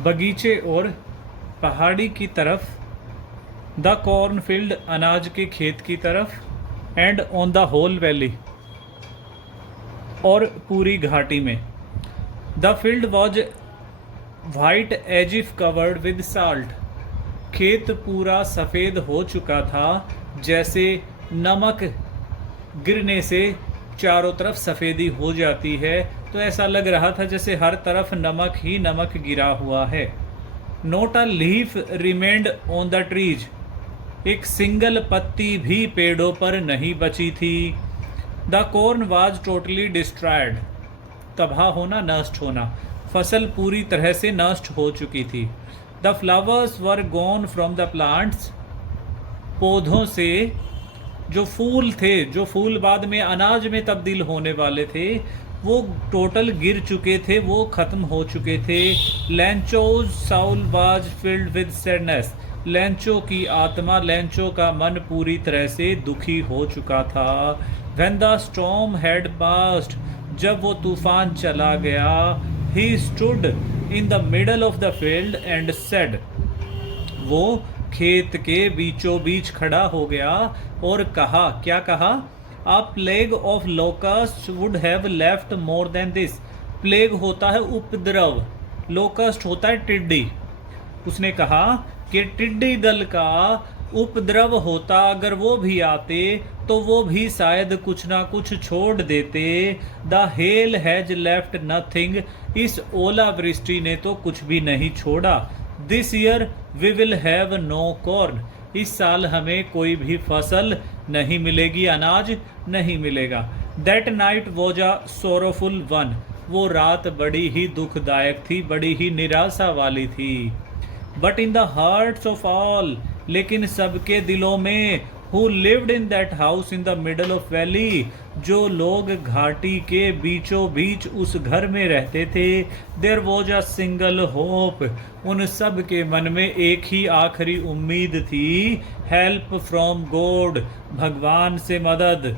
बगीचे और पहाड़ी की तरफ, द कॉर्नफील्ड अनाज के खेत की तरफ, and on the whole valley और पूरी घाटी में। The field was white as if covered with salt. खेत पूरा सफ़ेद हो चुका था, जैसे नमक गिरने से चारों तरफ सफ़ेदी हो जाती है, तो ऐसा लग रहा था जैसे हर तरफ नमक ही नमक गिरा हुआ है। Note a leaf remained on the trees. एक सिंगल पत्ती भी पेड़ों पर नहीं बची थी। The corn was totally destroyed. तबाह होना, नष्ट होना। फसल पूरी तरह से नष्ट हो चुकी थी। The flowers were gone from the plants. पौधों से जो फूल थे, जो फूल बाद में अनाज में तब्दील होने वाले थे, वो टोटल गिर चुके थे, वो ख़त्म हो चुके थे। Lencho's soul was filled with sadness. Lencho की आत्मा, लैंचो का मन पूरी तरह से दुखी हो चुका था। When the storm had passed, जब वो तूफान चला गया, he stood in the middle of the field and said, वो खेत के बीचों बीच खड़ा हो गया और कहा, क्या कहा? अ plague of locust would have left more than this. Plague होता है उपद्रव, लोकस्ट होता है टिड्डी। उसने कहा कि टिड्डी दल का उपद्रव होता, अगर वो भी आते तो वो भी शायद कुछ ना कुछ छोड़ देते। The hail has left nothing. इस ओलावृष्टि ने तो कुछ भी नहीं छोड़ा। This year we will have no corn. इस साल हमें कोई भी फसल नहीं मिलेगी, अनाज नहीं मिलेगा। That night was a sorrowful one. वो रात बड़ी ही दुखदायक थी, बड़ी ही निराशा वाली थी। But in the hearts of all, लेकिन सबके दिलों में, who lived in that house in the middle of valley, जो लोग घाटी के बीचों बीच उस घर में रहते थे, there was a single hope. उन सब के मन में एक ही आखिरी उम्मीद थी, हेल्प फ्रॉम गॉड, भगवान से मदद।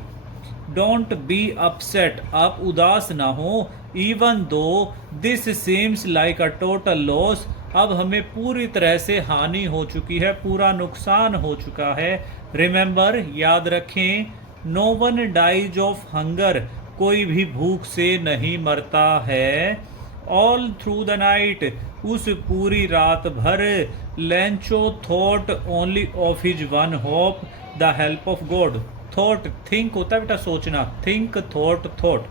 डोंट बी अपसेट, आप उदास ना हो। Even though this seems like a total loss, अब हमें पूरी तरह से हानि हो चुकी है, पूरा नुकसान हो चुका है। रिमेंबर, याद रखें, no one dies of hunger, कोई भी भूख से नहीं मरता है। ऑल थ्रू द नाइट, उस पूरी रात भर, लैंचो thought only of his one hope, the help of God. Thought, think होता है बेटा सोचना, थिंक, थॉट, थॉट।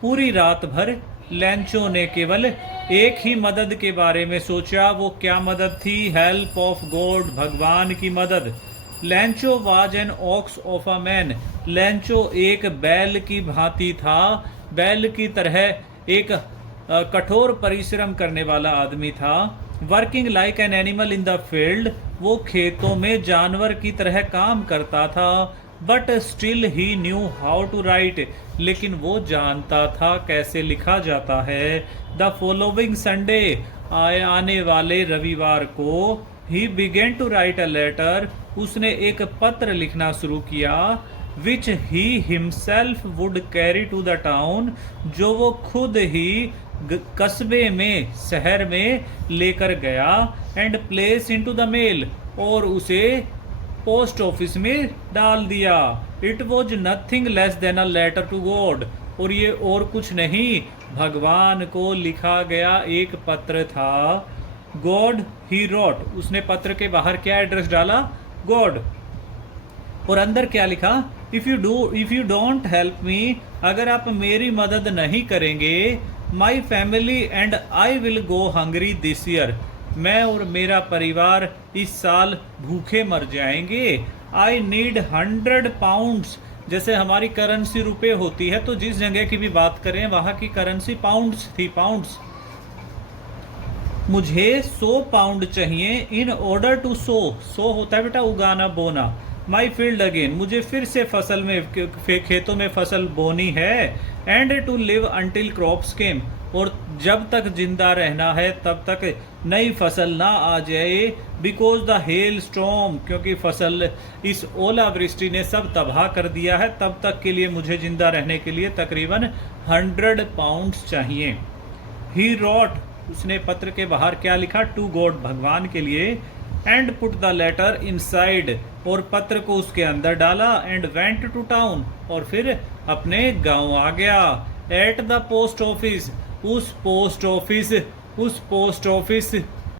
पूरी रात भर लैंचो ने केवल एक ही मदद के बारे में सोचा। वो क्या मदद थी? हेल्प ऑफ गॉड, भगवान की मदद। लैंचो was an ox of a man. लैंचो एक बैल की भांति था, बैल की तरह एक कठोर परिश्रम करने वाला आदमी था। Working like an animal in the field, वो खेतों में जानवर की तरह काम करता था। But still he knew how to write, लेकिन वो जानता था कैसे लिखा जाता है। द फॉलोइंग संडे, आने वाले रविवार को, he began to write a letter, उसने एक पत्र लिखना शुरू किया। Which he himself would carry to the town, जो वो खुद ही कस्बे में, शहर में लेकर गया। And place into the mail, और उसे पोस्ट ऑफिस में डाल दिया। It was nothing less than a letter to God, और ये और कुछ नहीं, भगवान को लिखा गया एक पत्र था। गॉड ही रोट, उसने पत्र के बाहर क्या एड्रेस डाला? गॉड। और अंदर क्या लिखा? If you don't help me, अगर आप मेरी मदद नहीं करेंगे, my family and I will go hungry this year, मैं और मेरा परिवार इस साल भूखे मर जाएंगे। आई नीड 100 पाउंड्स, जैसे हमारी करेंसी रुपए होती है, तो जिस जगह की भी बात करें वहां की करेंसी पाउंड्स थी, पाउंड्स। मुझे 100 पाउंड चाहिए इन ऑर्डर टू सो, सो होता है बेटा उगाना, बोना। माई फील्ड अगेन, मुझे फिर से फसल में, खेतों में फसल बोनी है। And to live until crops came, और जब तक जिंदा रहना है तब तक नई फसल ना आ जाए। बिकॉज द हेल स्टॉर्म, क्योंकि फसल, इस ओलावृष्टि ने सब तबाह कर दिया है, तब तक के लिए मुझे जिंदा रहने के लिए तकरीबन 100 पाउंड्स चाहिए। ही रॉट, उसने पत्र के बाहर क्या लिखा? टू गॉड, भगवान के लिए। And put the letter inside, और पत्र को उसके अंदर डाला। एंड वेंट टू टाउन, और फिर अपने गांव आ गया। एट द पोस्ट ऑफिस, उस पोस्ट ऑफिस